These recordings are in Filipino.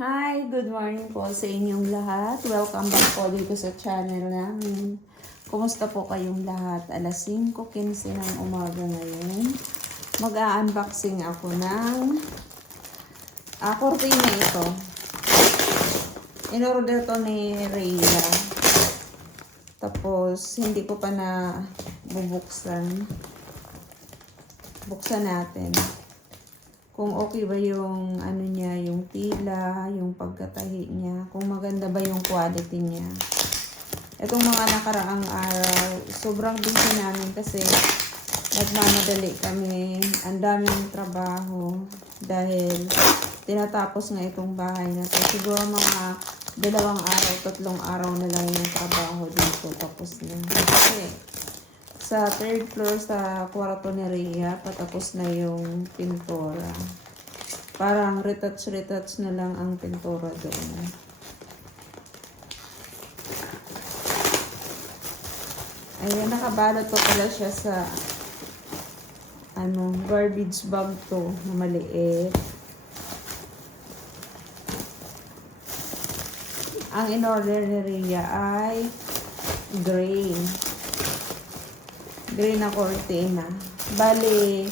Hi, good morning po sa inyong lahat. Welcome back po dito sa channel namin. Kumusta po kayong lahat? Alas 5.15 ng umaga ngayon. Mag-a-unboxing ako ng ah, cortina ito. In-order to ni Rhea. Tapos, hindi ko pa na bubuksan. Buksan natin kung okay ba yung ano niya, yung tila, yung pagkatahi niya, kung maganda ba yung quality niya. Itong mga nakaraang araw, sobrang busy namin kasi nagmamadali kami, ang daming trabaho dahil tinatapos nga itong bahay na to. Siguro mga dalawang araw, tatlong araw na lang yung trabaho dito tapos na. Kasi sa third floor sa kwarto ni Rhea, patapos na yung pintura. Parang retouch-retouch na lang ang pintura doon. Ayan, nakabalot pa pala siya sa ano, garbage bag to na maliit. Ang in-order ni Rhea ay gray green na cortina. Bali,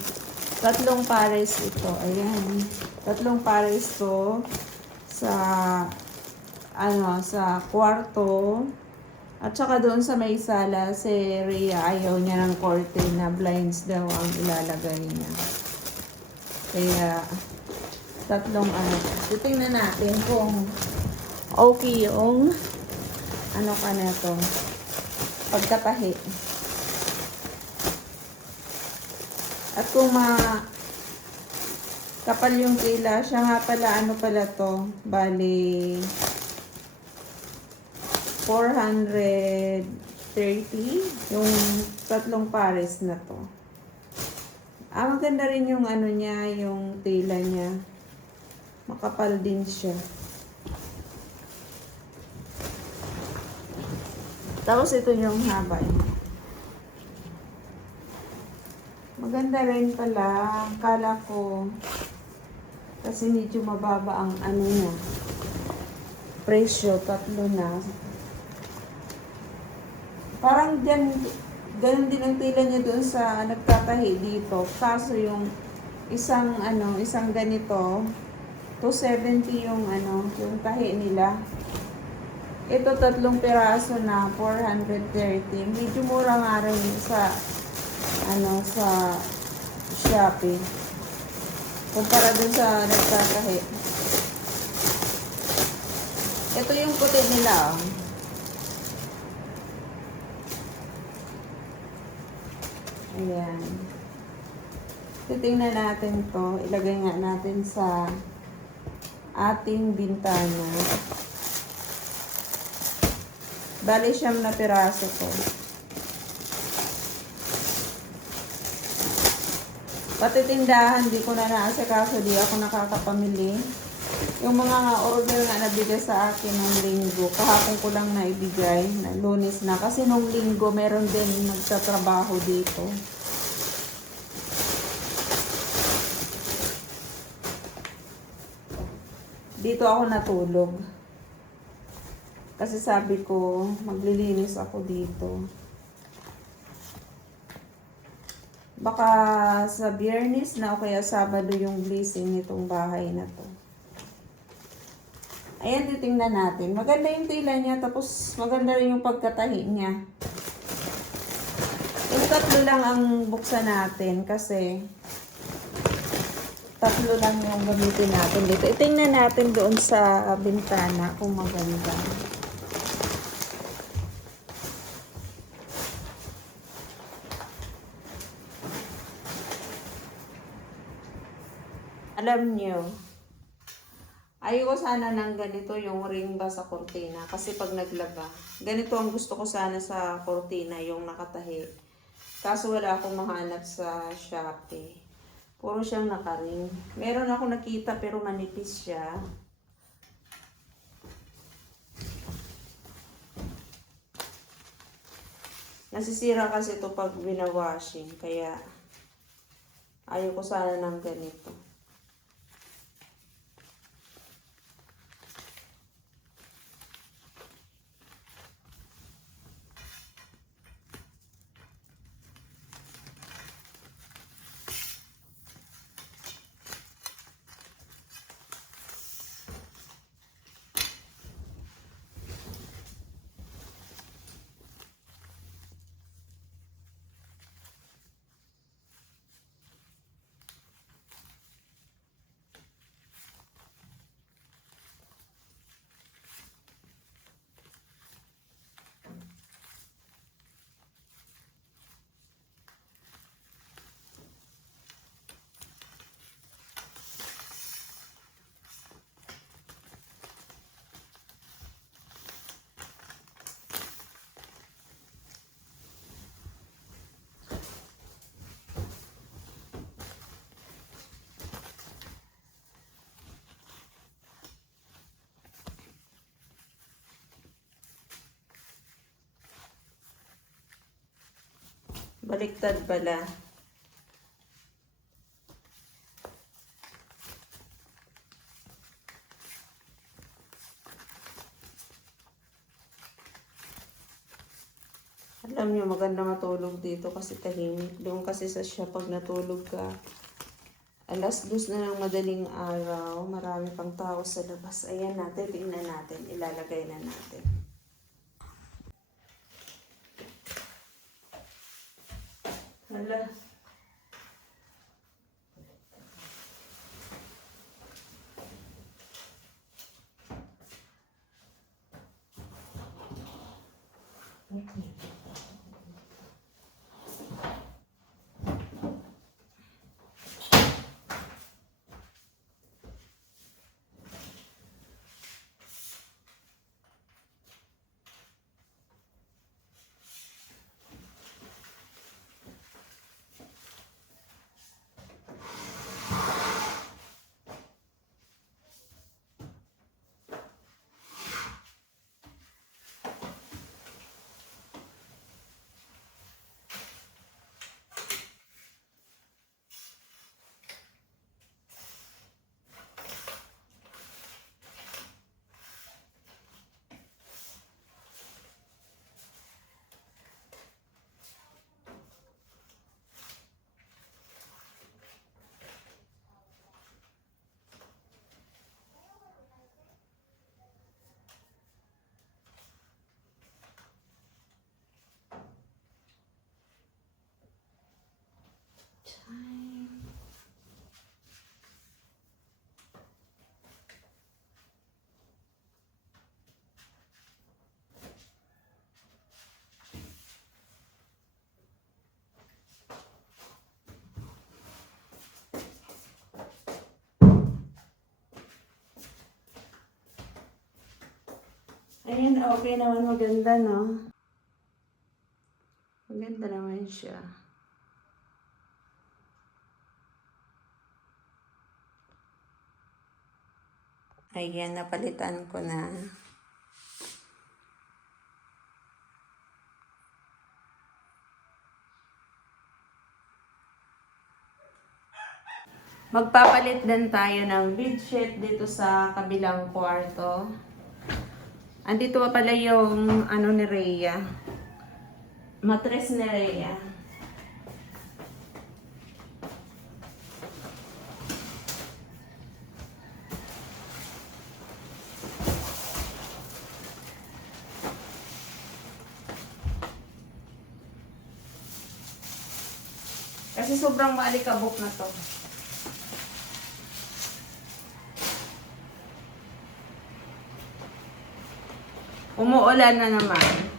tatlong pares ito. Ayan. Tatlong pares to sa ano, sa kwarto. At saka doon sa may sala, si Rhea ayaw niya ng cortina. Blinds daw ang ilalagay niya. Kaya, tatlong ano. Titingnan natin kung okay yung ano ka na to. Pagkatahi. At kung ma kapal yung tila, siya nga pala, ano pala to, bali 430 yung tatlong pares na to. Ah, maganda rin yung ano niya, yung tila niya. Makapal din siya. Tapos ito yung haba niya. Maganda rin pala. Kala ko kasi medyo mababa ang ano niya. Presyo, tatlo na. Parang dyan, ganun din ang tila niya doon sa nagtatahi dito. Kaso yung isang ano, isang ganito, 270 yung ano, yung tahi nila. Ito tatlong piraso na 430. Medyo mura nga rin sa ano sa Shopee. Kumpara dun sa nagkakahi. Ito yung puti nila. oh. Ayan. Titingnan natin to. Ilagay nga natin sa ating bintana. Bali siyam na piraso to. Pati tindahan, di ko na naasikaso, di ako nakakapamili. Yung mga order nga nabigay sa akin nung linggo, kahapon ko lang naibigay, na lunes na. Kasi nung linggo, meron din nagtatrabaho dito. Dito ako natulog. Kasi sabi ko, maglilinis ako dito. Baka sa biyernes na o kaya sabado yung blessing nitong bahay na to. Ayan, titingnan natin. Maganda yung tila niya, tapos maganda rin yung pagkatahi niya. Yung tatlo lang ang buksan natin kasi tatlo lang yung gamitin natin dito. Itingnan natin doon sa bintana kung maganda. Alam nyo, ayoko sana ng ganito yung ring ba sa kortina. Kasi pag naglaba, ganito ang gusto ko sana sa kortina, yung nakatahi. Kaso wala akong mahanap sa Shopee. Puro siyang nakaring. Meron ako nakita pero manipis siya. Nasisira kasi ito pag binawashing. Kaya ayaw ko sana ng ganito. Baliktad pala. Alam niyo, maganda matulog dito kasi tahimik. Doon kasi sa siya pag natulog ka. Alas dos na ng madaling araw. Marami pang tao sa labas. Ayan natin, tingnan natin. Ilalagay na natin. நல்லா Ayan, okay naman. Maganda, no? Maganda naman siya. Ayan, napalitan ko na. Magpapalit din tayo ng bedsheet dito sa kabilang kwarto. Andito pa pala yung ano ni Rhea. Matres ni Rhea. Kasi sobrang maalikabok na to. Umuulan na naman.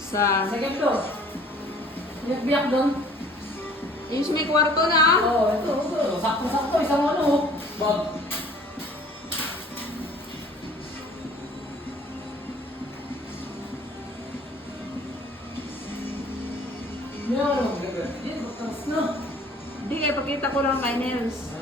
Sa... Second floor. Yung biyak doon. Yung sa may kwarto na ah. Oo, oh, ito, ito. Sakto-sakto, isang ano. Bag. Gagawin. Yan, tapos na. Hindi, pakita ko lang kay Nels.